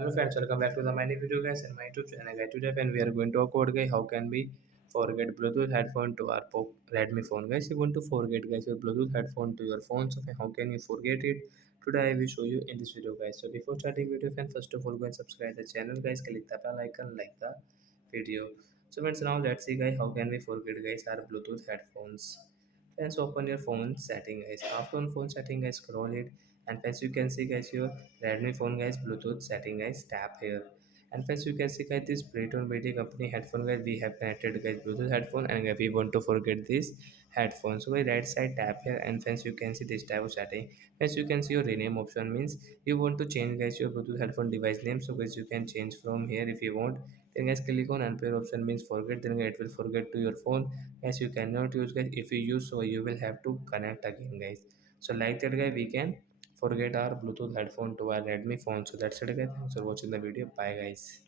Hello friends, welcome back to the my new video guys and my YouTube channel guys. Today friend we are going to code guys how can we forget Bluetooth headphone to our Redmi phone guys. You want to forget guys your Bluetooth headphone to your phone, so how can you forget it? Today I will show you in this video guys. So before starting video friend, first of all go and subscribe the channel guys, click the bell icon, like the video. So friends, now let's see guys how can we forget guys our Bluetooth headphones. Friends, open your phone setting guys. After on phone setting guys, scroll it, and friends you can see guys your Redmi phone guys Bluetooth setting guys, tap here. And friends you can see guys this Breton BT company headphone guys, we have connected guys Bluetooth headphone, and we want to forget this headphone. So guys right side tap here, and friends you can see this type of setting. Friends you can see your rename option, means you want to change guys your Bluetooth headphone device name. So guys you can change from here if you want. Then guys click on unpair option, means forget, then it will forget to your phone. Guys you cannot use guys, if you use so you will have to connect again guys. So like that guys we can forget our Bluetooth headphone to our Redmi phone. So that's it guys, thanks for watching the video, bye guys.